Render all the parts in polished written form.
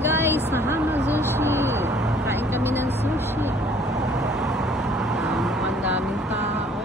guys sa Hana Sushi. Kain kami ng sushi. Mukhang daming tao.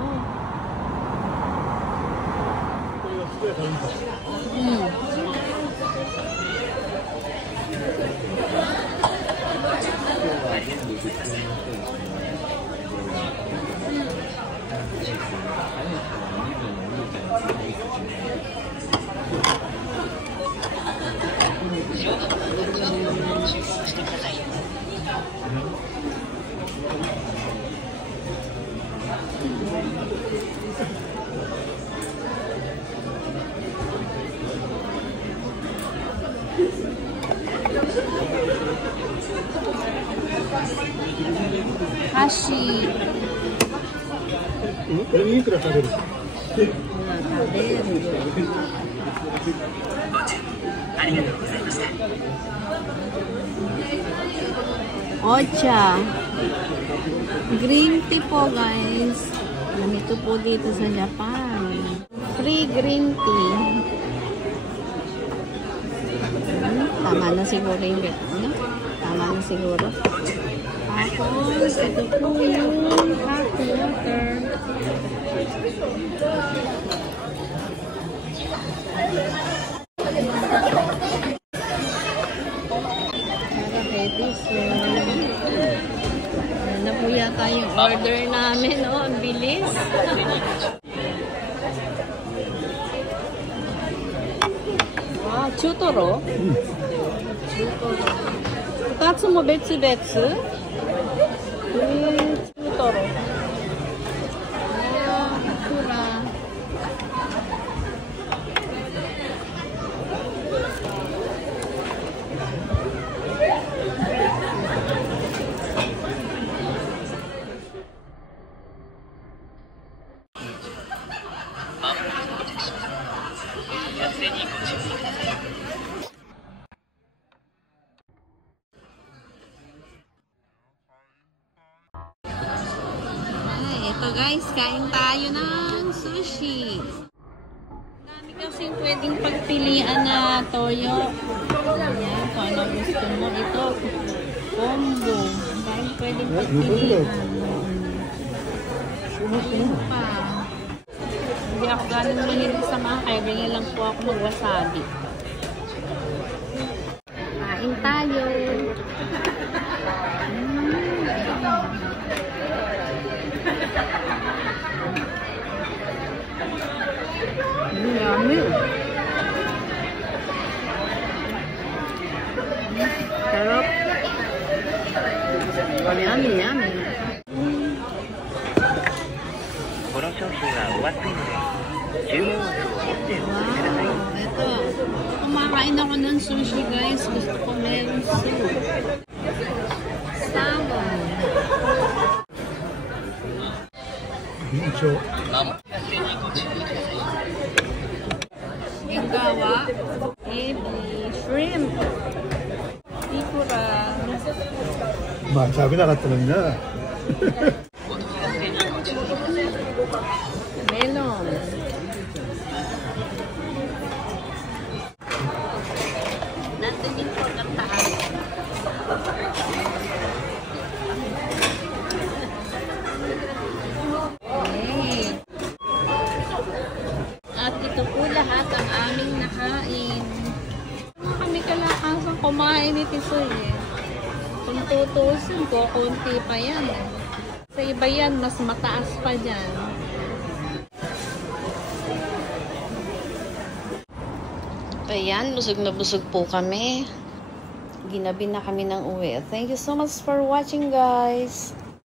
Hashi. Ocha. Green tea po guys. Ganito po dito sa Japan. Free green tea. Tama na siguro yung ano? Tama na siguro. Tapos, ito po yung hot water. Ayan na po yata yung order namin. Oh, ang bilis. Wow, chutoro? Chutoro. 2つも別々? Chutoro. Ikura. Ito guys, kain tayo ng sushi. Dami kasing pwedeng pagpilian na toyo. Ayan, kung ano gusto mo. Ito, combo. Dami pwedeng pagpilian. Ayan pa. Hindi ako ganun mahilig sa mga kaya ganyan lang po ako mag-wasabi. Kain tayo. Yummy. Sarap. Yummy, yummy. この商品はお熱いので注文枠を持ってお待ちください。 Ito. Kumakain ako ng sushi guys. Gusto ko meron soup. Salmon. Gingawa. Ebi. Shrimp. Ikura. まあ食べなかったのにな。 Melon. Natin yung pagkataan. Okay. At ito po lahat ang aming nakain. Kami kalakasang kumain ni Tisoy eh. Kung tutusin ko, kunti pa yan. Sa iba yan, mas mataas pa dyan. Ayan, busog na busog po kami. Ginabi na kami ng uwi. Thank you so much for watching guys.